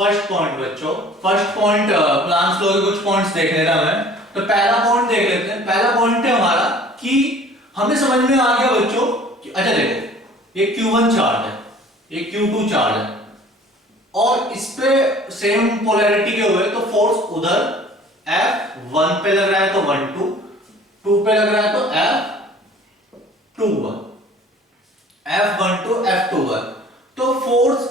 First point बच्चों, first point plants law के कुछ पॉइंट्स देख लेना हमें। तो पहला पॉइंट देख लेते हैं। पहला पॉइंट है हमारा कि हमें समझ में आ गया बच्चों कि अच्छा देखो ये Q1 चार्ज है, ये Q2 चार्ज है और इस पे सेम पोलैरिटी के हुए तो फोर्स उधर F1 पे लग रहा है तो 1 2, 2 पे लग रहा है तो F21, F12 F21। तो फोर्स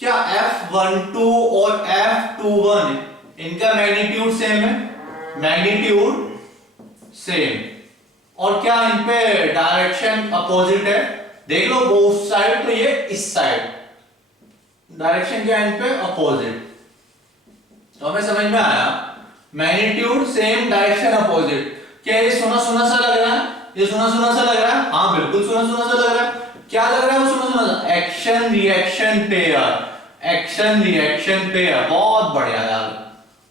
क्या F12 और F21 इनका मैग्नीट्यूड सेम है, मैग्नीट्यूड सेम, और क्या इन पे डायरेक्शन अपोजिट है। देख लो बोथ साइड, तो ये इस साइड डायरेक्शन क्या है इन पे अपोजिट। तो हमें समझ में आया मैग्नीट्यूड सेम डायरेक्शन अपोजिट। क्या ये सुना सुना सा लग रहा है, ये सुना सुना सा लग रहा है? हाँ बिल्कुल सुना सुना सा लग रहा है। क्या लग रहा है वो सुना सुना सा? Action reaction pair, action reaction pair. बहुत बढ़िया यार,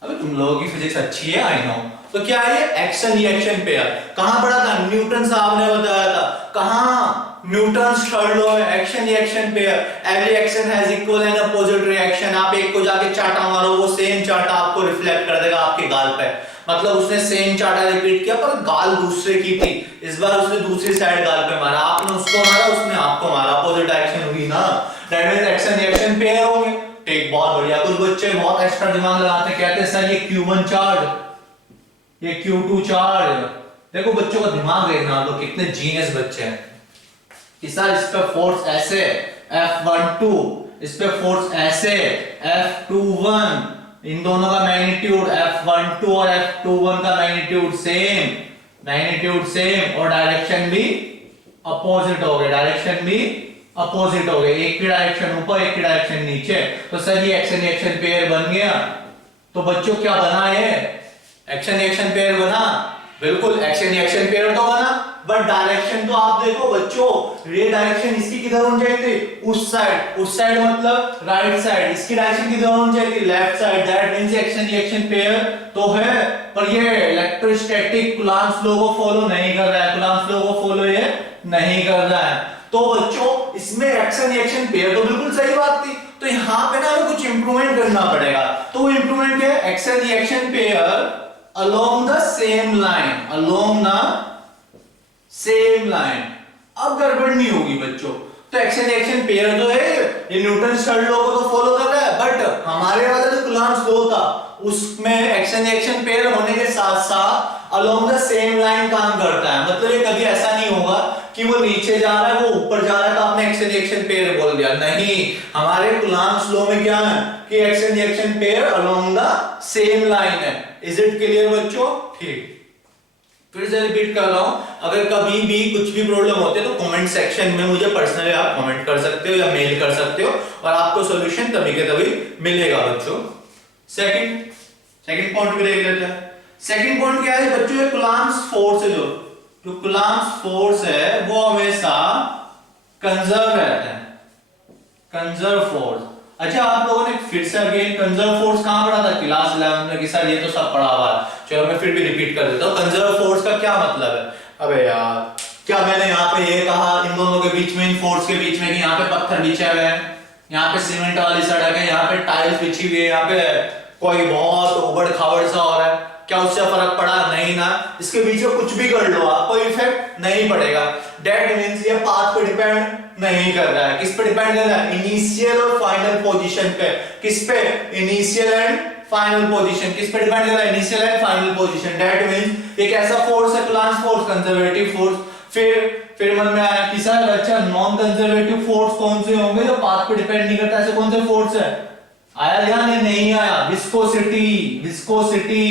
अबे तुम लोगों की फिजिक्स अच्छी है, आई नो। तो क्या है एक्शन रिएक्शन पेयर? कहां पढ़ा था? न्यूटन साहब ने बताया था। कहां? न्यूटन्स थर्ड लॉ है, action reaction pair. Every action has equal and opposite reaction. आप एक को जाके चाटा मारो, वो सेम चाटा आपको रिफ्लेक्ट कर देगा आपके गाल पे। मतलब उसने सेम चाटा रिपीट किया पर गाल दूसरे की थी, इस बार उसने दूसरी साइड गाल पे मारा। आपने उसको मारा, उसने आपको मारा, अपोजिट डायरेक्शन हुई ना, that means action reaction pair होंगे। ठीक, बहुत बढ़िया। कुछ बच्चे बहुत एक्स्ट्रा दिमाग लगाते हैं, कहते हैं सर ये Q1 चार्ज, ये Q2 चार्ज। देखो बच्चों का दिमाग देखना, आप लोग कितने जीनियस बच्चे हैं। कि सर इस पे फोर्स ऐसे F12, इस पे फोर्स ऐसे F21, इन दोनों का मैग्नीट्यूड F12 और F21 का मैग्नीट्यूड सेम, मैग्नीट्यूड सेम, और डायरेक्शन भी अपोजिट हो गए, डायरेक्शन भी अपोजिट हो गए। एक की डायरेक्शन ऊपर, एक की डायरेक्शन नीचे। तो सर ये एक्शन रिएक्शन पेयर बन गया। तो बच्चों क्या बना ये? एक्शन रिएक्शन पेयर बना, बिल्कुल एक्शन रिएक्शन पेयर तो बना, बट डायरेक्शन तो आप देखो बच्चों, ये डायरेक्शन इसकी किधर होनी चाहिए थी? उस साइड, उस साइड मतलब राइट साइड। इसकी डायरेक्शन किधर होनी चाहिए थी? Left side. That means action reaction pair तो है, पर ये इलेक्ट्रोस्टैटिक कूलॉम्स लॉ को फॉलो नहीं कर रहा है, कूलॉम्स लॉ को फॉलो ये नहीं कर रहा है। तो बच्चों इसमें एक्शन रिएक्शन पेयर तो बिल्कुल सही बात थी। तो यहां पे ना हमें कुछ इंप्रूवमेंट करना पड़ेगा। तो इंप्रूवमेंट क्या है? Action reaction pair along the same line, along the same line। अब गड़बड़ नहीं होगी बच्चों। तो एक्शन रिएक्शन पेयर जो है ये न्यूटन थर्ड लॉ को तो फॉलो कर रहा है, बट हमारे वाला जो कूलॉम्स लॉ था उसमें एक्शन रिएक्शन पेयर होने के साथ साथ along the same line काम करता है। मतलब ये कभी ऐसा नहीं होगा कि वो नीचे जा रहा है वो ऊपर जा रहा है तो आपने एक्शन रिएक्शन पेयर बोल दिया, नहीं। हमारे कूलॉम्स लॉ में क्या है कि action reaction pair along the same line है। इज इट क्लियर बच्चों? ठीक, फिर से रिपीट कर रहा हूं, अगर कभी भी कुछ भी प्रॉब्लम होती है तो कमेंट सेक्शन में मुझे पर्सनली आप कमेंट कर सकते हो या मेल कर सकते हो और आपको सॉल्यूशन तभी के तभी मिलेगा बच्चों। सेकंड पॉइंट भी देख लेते हैं। सेकंड पॉइंट क्या है बच्चों? ये कूलॉम्स फोर्स है, जो कूलॉम्स फोर्स है वो हमेशा कंजर्व रहता है, कंजर्व फोर्स। अच्छा, आप लोगों ने फिर से अगेन कंजर्व फोर्स कहां पढ़ा था? क्लास 11 में कि सर ये तो सब पढ़ा हुआ है। चलो मैं फिर भी रिपीट कर देता हूं। कंजर्व फोर्स का क्या मतलब है? अबे यार, क्या मैंने यहाँ पे ये कहा इन दोनों के बीच में, इन फोर्स के बीच में, कि यहाँ पे पत्थर बिछे हुए हैं, यहाँ पे सीमेंट वाली सड़क है, यहाँ पे टाइल्स बिछी हुई है, यहाँ पे कोई बहुत उबड़ खाबड़ सा हो रहा है, क्या उससे फर्क पड़ा? नहीं ना। इसके बीच में कुछ भी कर लो आप, कोई इफेक्ट नहीं पड़ेगा। दैट मींस ये पाथ पे डिपेंड नहीं कर रहा है। किस पे डिपेंड कर रहा है? इनिशियल और फाइनल पोजीशन पे। किस पे? Initial and final position. किस पे डिपेंड कर रहा है? Initial and final position. That means एक ऐसा फोर्स है कूलॉम्स फोर्स, कंजर्वेटिव फोर्स। फिर मन में आया कि सर अच्छा नॉन कंजर्वेटिव फोर्स कौन से होंगे जो पाथ पे डिपेंड नहीं करता? ऐसे कौन से फोर्स है? आया ध्यान? नहीं आया? विस्कोसिटी, विस्कोसिटी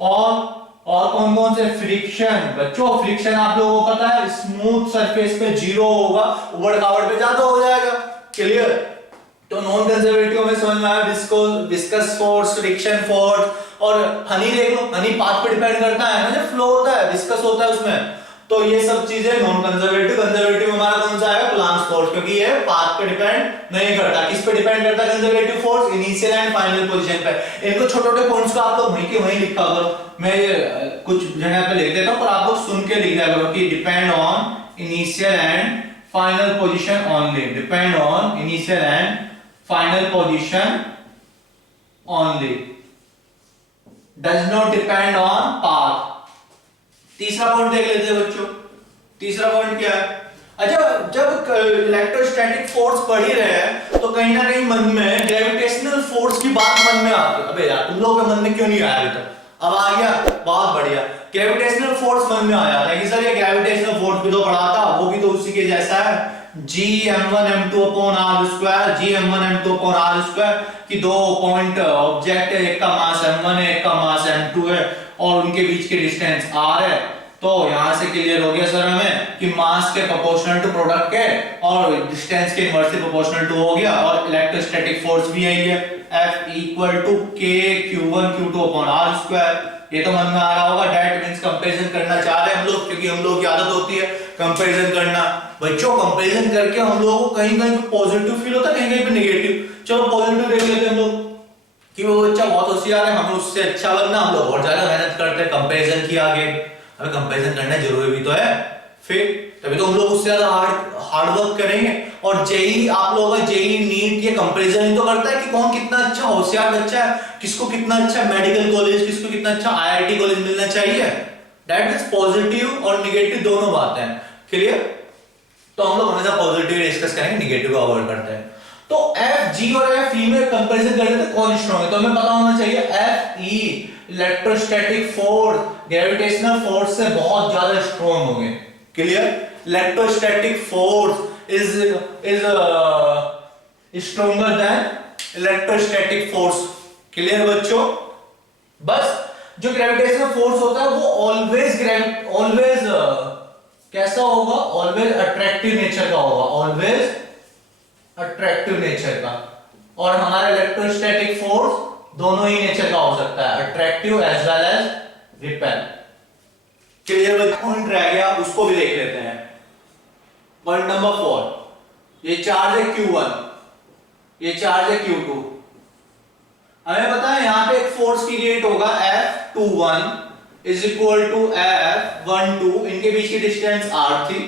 और कौन कौन से? फ्रिक्शन। बच्चों फ्रिक्शन आप लोगों को पता है स्मूथ सरफेस पे जीरो होगा, उबड़ खाबड़ पे ज्यादा हो जाएगा। क्लियर? तो नॉन कंजर्वेटिव में समझ में आया विस्कस फोर्स, फ्रिक्शन फोर्स। और हनी देख लो, हनी पाथ पे डिपेंड करता है ना, जब फ्लो होता है विस्कस होता है उसमें। तो ये सब चीजें नॉन कंजर्वेटिव। कंजर्वेटिव हमारा कौन सा है? कूलॉम्स फोर्स, क्योंकि ये पाथ पे डिपेंड नहीं करता। किस पे डिपेंड करता है conservative force? Initial and final position पे। इनको छोटे छोटे पॉइंट्स को आप लोग वहीं के वहीं लिखा करो। मैं कुछ जगह पे लिख देता हूं पर आप लोग सुन के लिख दिया करो कि depend on initial and final position only, depend on initial and final position only, does not depend on path। तीसरा पॉइंट देख लेते हैं बच्चों। तीसरा पॉइंट क्या है? अच्छा, जब इलेक्ट्रोस्टैटिक फोर्स पढ़ ही रहे हैं तो कहीं ना कहीं मन में ग्रेविटेशनल फोर्स की बात मन में आती है। अबे यार, तुम लोगों के मन में क्यों नहीं आया अभी तक? अब आ गया, बहुत बढ़िया। ग्रेविटेशनल फोर्स मन में आ जाता है कि सर ये ग्रेविटेशनल फोर्स भी तो पढ़ा था, वो भी तो उसी के जैसा है, Gm1m2 upon r square, Gm1m2 upon r square, कि दो पॉइंट ऑब्जेक्ट है, एक का मास m1 है, एक का मास m2 है, और उनके बीच की डिस्टेंस r है। तो यहां से क्लियर हो गया सर हमें कि मास के प्रोपोर्शनल टू प्रोडक्ट के और डिस्टेंस के इनवर्सली प्रोपोर्शनल टू हो गया। और इलेक्ट्रोस्टैटिक फोर्स भी यही है, F equal to K Q1 Q2 upon r square. ये तो मन में आ रहा होगा, दैट मींस कंपैरिजन करना चाह रहे हैं हम लोग, क्योंकि हम लोग की आदत होती है कंपैरिजन करना। बच्चों, कंपैरिजन करके हम लोगों को कहीं कहीं पॉजिटिव फील होता है, कहीं कहीं पे नेगेटिव। चलो पॉजिटिव देख लेते हैं हम लोग कि वो बच्चा बहुत होशियार है, हमें उससे अच्छा बनना, हम लोग और ज्यादा मेहनत करते हैं कंपैरिजन की आगे। हमें कंपैरिजन करना जरूरी भी तो है, फिर तभी तो हम लोग उससे ज्यादा हार्ड वर्क करेंगे। और जेई, आप लोगों का जेई नीट ये कंपैरिजन ही तो करता है कि कौन कितना अच्छा होशियार बच्चा है, किसको कितना अच्छा मेडिकल कॉलेज, किसको कितना अच्छा आईआईटी कॉलेज मिलना चाहिए। दैट मींस पॉजिटिव और नेगेटिव दोनों बातें हैं। क्लियर? तो हम लोग हमेशा पॉजिटिव डिस्कस करेंगे, नेगेटिव को अवॉइड करते हैं। तो एफ जी और एफ ई में कंपैरिजन करते हैं कौन स्ट्रांग है, तो हमें पता होना चाहिए F E electrostatic force gravitational force से बहुत ज्यादा स्ट्रांग होंगे। Clear? Electrostatic force is stronger than electrostatic force। Clear बच्चों? बस जो ग्रेविटेशनल फोर्स होता है वो ऑलवेज कैसा होगा? ऑलवेज अट्रैक्टिव नेचर का होगा, ऑलवेज अट्रैक्टिव नेचर का। और हमारा इलेक्ट्रोस्टैटिक फोर्स दोनों ही नेचर का हो सकता है, attractive as well as repel. Clear? Point रह गया, उसको भी देख लेते हैं। पॉइंट नंबर 4, ये चार्ज है Q1, ये चार्ज है Q2। हमें पता है यहां पे एक फोर्स क्रिएट होगा F21 is equal to F12, इनके बीच की डिस्टेंस r थी।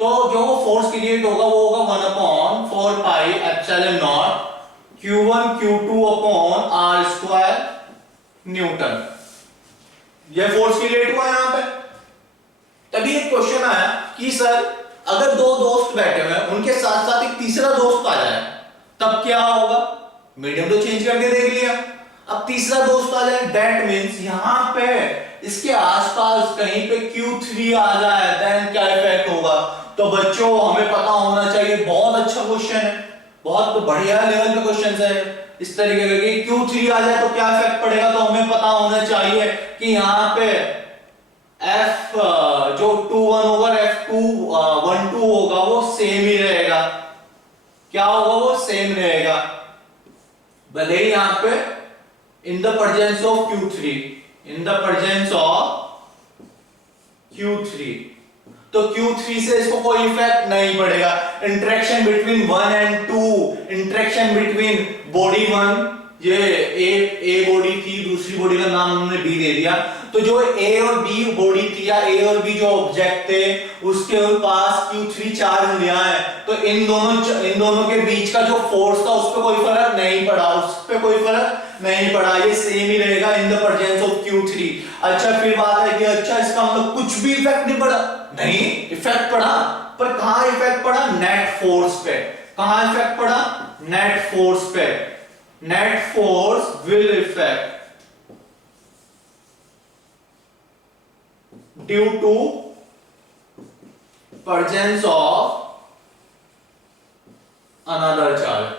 तो जो फोर्स क्रिएट होगा वो होगा 1/4 pi epsilon naught Q1 Q2 upon r square Newton. ये फोर्स क्रिएट हुआ यहां पे। तभी एक क्वेश्चन आया कि सर अगर दो दोस्त बैठे हुए हैं, उनके साथ साथ एक तीसरा दोस्त आ जाए तब क्या होगा? मीडियम तो चेंज करके देख लिया, अब तीसरा दोस्त आ जाए, दैट मींस यहां पे इसके आसपास कहीं पे Q3 आ जाए, देन क्या इफेक्ट होगा? तो बच्चों हमें पता होना चाहिए, बहुत अच्छा क्वेश्चन है, बहुत बढ़िया लेवल पे क्वेश्चन है इस तरीके के कि Q3 आ जाए तो क्या इफेक्ट पड़ेगा। तो हमें पता होना चाहिए कि यहां पे F जो 21 होगा F12 होगा वो सेम ही रहेगा। क्या होगा? वो सेम रहेगा, भले ही यहां पे in the presence of Q3, in the presence of Q3। तो Q3 से इसको कोई इफेक्ट नहीं पड़ेगा। Interaction between 1 and 2, interaction between body 1, ये ए बॉडी थी, दूसरी बॉडी का नाम उन्होंने बी दे दिया। तो जो ए और बी बॉडी थी या ए और बी जो ऑब्जेक्ट थे उसके पास Q3 चार्ज लिया है, तो इन दोनों के बीच का जो फोर्स था उस पर कोई फर्क नहीं पड़ा, उस पर कोई फर्क नहीं पड़ा, ये सेम ही रहेगा in the presence of Q3। अच्छा, फिर बात है कि अच्छा इसका मतलब कुछ भी इफेक्ट नहीं पड़ा? नहीं, इफेक्ट पड़ा, पर कहां इफेक्ट पड़ा? नेट फोर्स पे। कहां इफेक्ट पड़ा? नेट फोर्स पे। Net force will effect due to presence of another charge,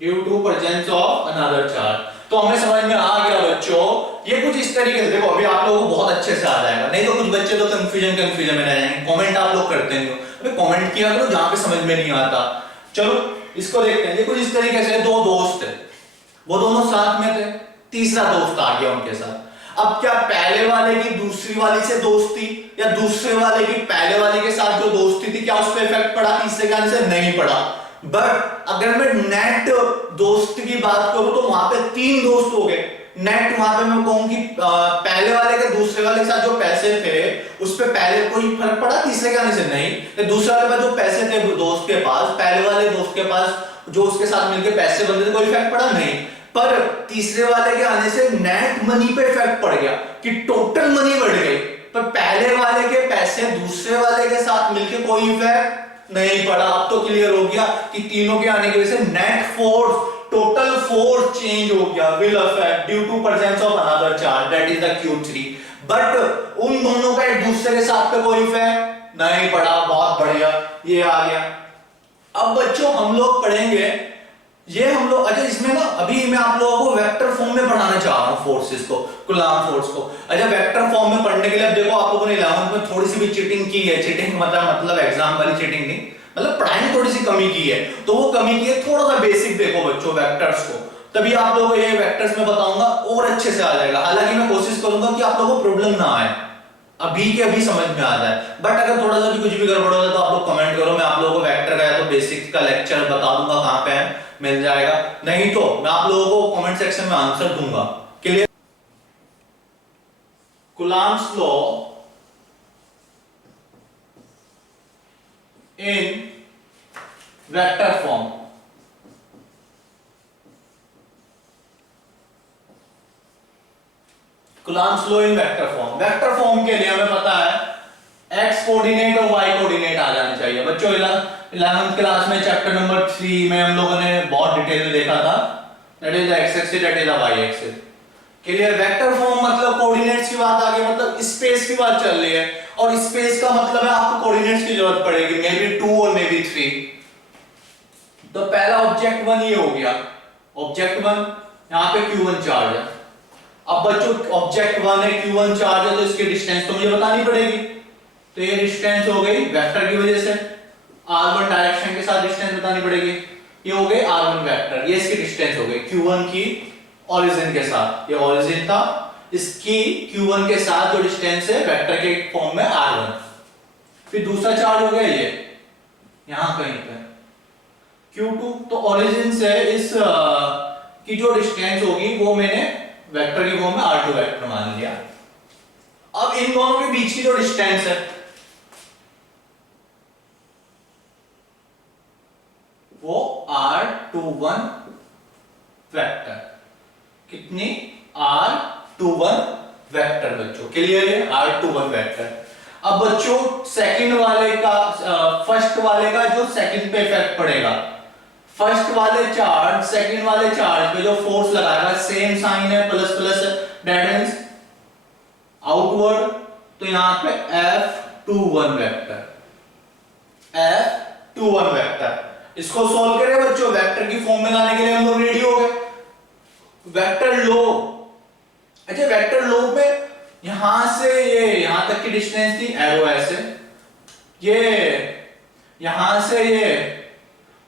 due to presence of another charge। तो हमें समझ में आ गया बच्चों, ये कुछ इस तरीके से देखो, अभी आप लोगों को बहुत अच्छे से आ जाएगा, नहीं तो कुछ बच्चे तो कंफ्यूजन में रह जाएंगे। कमेंट आप लोग करते नहीं हो, अबे कमेंट किया करो जहां पे समझ में नहीं आता। चलो इसको देखते हैं। ये कुछ इस तरीके से दो दोस्त थे, वो दोनों साथ में थे, तीसरा दोस्त आ गया उनके साथ। अब क्या पहले वाले की दूसरी वाली से दोस्ती या दूसरे वाले की पहले वाले के साथ जो दोस्ती थी, क्या उस पर इफेक्ट पड़ा? तीसरे का आंसर नहीं पड़ा। बट अगर मैं नेट दोस्त की बात करूं तो वहां पे तीन दोस्त हो गए, नेट वहां पे मैं कहूँ कि पहले वाले के दूसरे वाले के साथ जो पैसे थे उस पे पहले कोई फर्क पड़ा तीसरे के आने से? नहीं। तो दूसरे वाले में जो पैसे थे दोस्त के पास, पहले वाले दोस्त के पास जो उसके साथ मिलके पैसे बनते थे, कोई इफेक्ट पड़ा? नहीं। पर तीसरे वाले के आने से नेट मनी पे इफेक्ट पड़ गया कि टोटल मनी बढ़ गई, पर पहले वाले के पैसे दूसरे वाले के साथ मिलके कोई इफेक्ट नहीं पड़ा। अब तो क्लियर हो गया कि तीनों के आने की वजह से net force, total force change हो गया, will affect due to presence of another charge that is the Q3। But उन दोनों का एक दूसरे के साथ पे कोई इफेक्ट नहीं पड़ा। बहुत बढ़िया, ये आ गया। अब बच्चों हम लोग पढ़ेंगे ये हम लोग, अच्छा इसमें ना अभी मैं आप लोगों को वेक्टर फॉर्म में पढ़ाना चाह रहा हूं फोर्सेस को, कूलम्ब फोर्स को। अच्छा वेक्टर फॉर्म में पढ़ने के लिए देखो आप लोगों ने 11th में थोड़ी सी भी चीटिंग की है। चीटिंग मतलब एग्जाम वाली चीटिंग नहीं, मतलब पढ़ाई में थोड़ी सी कमी की है, तो वो कमी की है। थोड़ा सा बेसिक देखो बच्चों वेक्टर्स को, तभी आप लोगों को ये वेक्टर्स में बताऊंगा और अच्छे से आ जाएगा। हालांकि मैं कोशिश करूंगा कि आप लोगों को प्रॉब्लम ना आए, अभी के अभी समझ में आ जाए। बट अगर थोड़ा सा भी कुछ भी गड़बड़ हो जाए तो आप लोग कमेंट करो, मैं आप लोगों को वेक्टर का या तो बेसिक का लेक्चर बता दूंगा कहां पे है, मिल जाएगा। नहीं तो मैं आप लोगों को कमेंट सेक्शन में आंसर दूंगा। Clear? Coulomb's law in vector form. Coulomb's law in vector form. Vector form के लिए हमें पता है x कोऑर्डिनेट और y कोऑर्डिनेट आ जाने चाहिए। बच्चों 11th क्लास में चैप्टर नंबर 3 में हम लोगों ने बहुत डिटेल में देखा था, that is the x axis, that is the y axis. Clear? Vector form मतलब कोऑर्डिनेट्स की बात आ गई, मतलब स्पेस की बात चल रही है, और स्पेस का मतलब है आपको कोऑर्डिनेट्स की जरूरत पड़ेगी, मे बी 2 और मे बी 3। तो पहला ऑब्जेक्ट 1 ये हो गया, ऑब्जेक्ट 1 यहां पे Q1 चार्ज है। अब बच्चों ऑब्जेक्ट 1 है, Q1 चार्ज है, तो इसकी डिस्टेंस तो मुझे बतानी पड़ेगी। तो ये डिस्टेंस हो गई वेक्टर की वजह से, r1 डायरेक्शन के साथ डिस्टेंस बतानी पड़ेगी, ये हो गई r1 वेक्टर, ये इसकी डिस्टेंस हो गई Q1 की ओरिजिन के साथ। ये ओरिजिन था, इसकी Q1 के साथ जो डिस्टेंस है वेक्टर के फॉर्म में r1। फिर दूसरा चार्ज हो गया ये यहां कहीं पे Q2, तो ओरिजिन से इस की जो डिस्टेंस होगी वो मैंने वेक्टर की फॉर्म में r2 वेक्टर मान लिया। अब इन दोनों के बीच की जो डिस्टेंस है वो r21 वेक्टर, कितनी? r21 वेक्टर बच्चों। क्लियर है? r21 vector. अब बच्चों सेकंड वाले का फर्स्ट वाले का जो सेकंड पे इफेक्ट पड़ेगा, फर्स्ट वाले चार्ज सेकंड वाले चार्ज पे जो फोर्स लगाएगा, सेम साइन है, प्लस प्लस है, दैट मींस आउटवर्ड। तो यहां पे F21 वेक्टर, F21 वेक्टर। इसको सॉल्व करें बच्चों, वेक्टर की फॉर्म में लाने के लिए हम लोग रेडी हो गए। वेक्टर लो, अच्छा वेक्टर लो पे यहां से ये यहां तक की डिस्टेंस थी, एरो ऐसे, ये यहां से ये,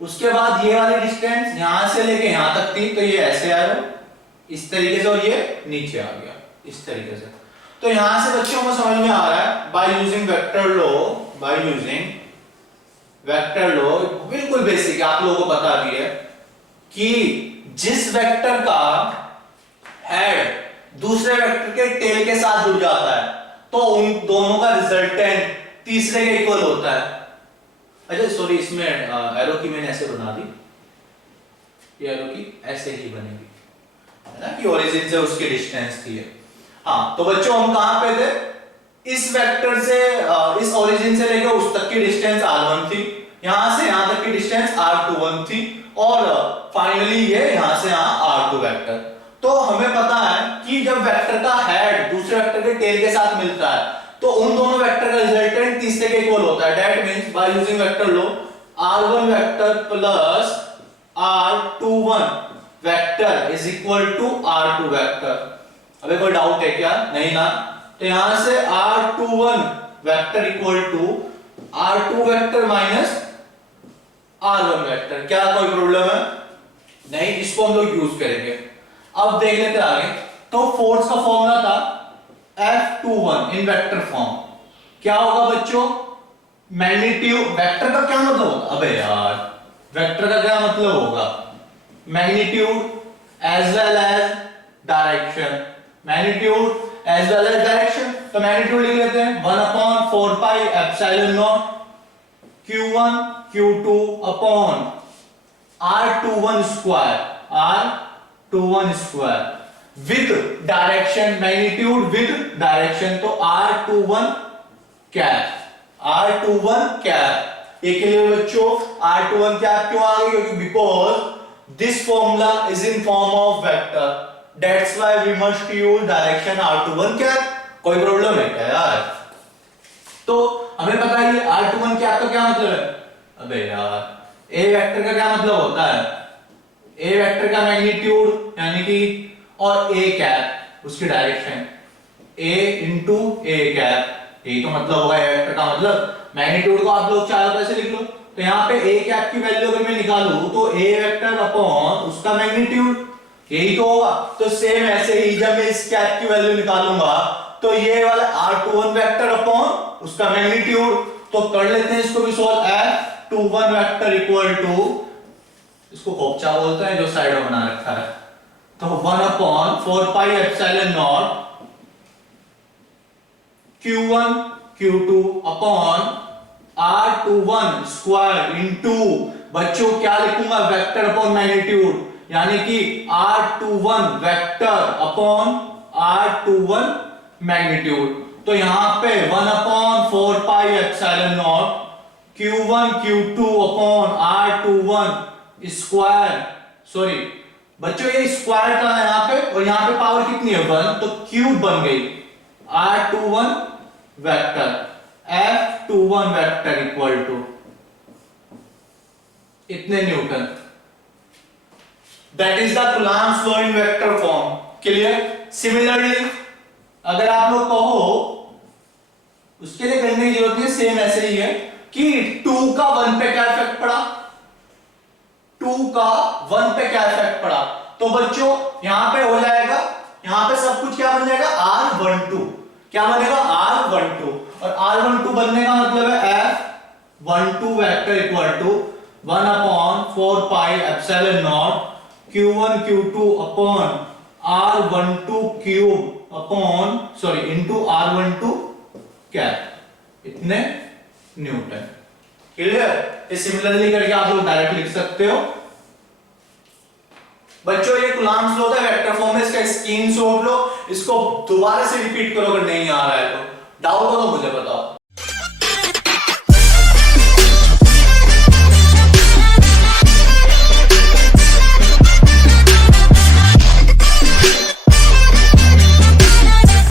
उसके बाद ये वाली डिस्टेंस यहां से लेके यहां तक थी, तो ये ऐसे एरो इस तरीके से, और ये नीचे आ गया इस तरीके से। तो यहां से बच्चों को समझ में आ रहा है bye using vector law, bye using vector law, बिल्कुल बेसिक आप लोगों को बता दी है कि जिस वेक्टर का हेड दूसरे वेक्टर के टेल के साथ जुड़ जाता है तो उन दोनों का रिजल्टेंट तीसरे के इक्वल होता है। अच्छा सॉरी, इसमें एरो की मैंने ऐसे बना दी, ये एरो की ऐसे ही बनेगी, है ना, कि ओरिजिन से उसकी डिस्टेंस थी। हाँ तो बच्चों हम कहां पे थे? इस वेक्टर से इस ओरिजिन से लेकर उस तक की डिस्टेंस r1 थी, यहां से यहां तक की डिस्टेंस r21 थी, और फाइनली ये यहां से यहां r2 वेक्टर। तो हमें पता है कि जब वेक्टर का हेड दूसरे वेक्टर के टेल के साथ मिलता है तो उन दोनों वेक्टर का रिजल्टेंट तीसरे के इक्वल होता है। That means by using vector law r1 vector plus r21 vector is equal to r2 vector. अबे कोई डाउट है क्या? नहीं ना? तो यहां से r21 vector equal to r2 vector minus r1 vector. क्या कोई प्रॉब्लम है? नहीं, इसको हम लोग यूज करेंगे। अब देख लेते हैं आगे। तो फोर्स का फॉर्मूला था F21 इन वेक्टर फॉर्म। क्या होगा बच्चों? मैग्नीट्यूड, वेक्टर का क्या मतलब होगा? अबे यार वेक्टर का क्या मतलब होगा? Magnitude as well as direction, magnitude as well as direction. तो मैग्नीट्यूड लिख लेते हैं 1/4 pi epsilon naught q1 q2 upon r21 square, r21 square with direction, magnitude with direction, तो r21 कैप, r21 कैप। ये के लिए बच्चों r21 कैप क्यों आ गई? क्योंकि because this formula is in form of vector, that's why we must use direction r21 cap. कोई प्रॉब्लम है क्या यार? तो हमें पता है ये r21 कैप का क्या मतलब है? अबे यार a वेक्टर का क्या मतलब होता है? a वेक्टर का मैग्नीट्यूड यानी कि और a कैप उसकी direction, a into a cap, यही तो मतलब होगा a वेक्टर का मतलब। मैग्नीट्यूड को आप लोग चाहे तो ऐसे लिख लो, तो यहाँ पे a कैप की वैल्यू अगर मैं निकालूं तो a वेक्टर अपॉन उसका मैग्नीट्यूड, यही तो होगा। तो सेम ऐसे ही जब मैं इस कैप की वैल्यू निकालूंगा तो ये वाला r21 वेक्टर अपॉन उसका मैग्नीट्यूड, तो कर लेते हैं इसको भी solve. f21 vector equal to, इसको खोपचा बोलते हैं जो साइड में बना रखा है, तो 1/4 pi epsilon naught q1 q2 upon r21 square into, बच्चों क्या लिखूंगा? वेक्टर अपॉन मैग्नीट्यूड, यानी कि r21 vector upon r21 magnitude. तो यहां पे 1/4 pi epsilon naught q1 q2 upon r21 square, sorry बच्चों ये स्क्वायर का है यहां पे, और यहां पे पावर कितनी है 1, तो क्यूब बन गई r21 vector, f21 vector equal to इतने newton. That is the Coulomb's law in vector form. Clear? Similarly अगर आप लोग कहो, उसके लिए करने की जरूरत नहीं, सेम ऐसे ही है कि 2 का 1 पे क्या इफेक्ट पड़ा, 2 का 1 पे क्या इफेक्ट पड़ा, तो बच्चों यहां पे हो जाएगा, यहां पे सब कुछ क्या बन जाएगा? r12, क्या बनेगा? r12, और r12 बनने का मतलब है f12 vector equal to 1/4 pi epsilon naught q1 q2 upon r12 cube upon sorry into r12 cap, इतने न्यूटन। क्लियर? ये सिमिलरली करके आप लोग डायरेक्ट लिख सकते हो। बच्चों ये कूलॉम्स लॉ था वेक्टर फॉर्म में, इसका स्क्रीनशॉट लो, इसको दोबारा से रिपीट करो अगर नहीं आ रहा है तो। डाउट हो तो मुझे बताओ।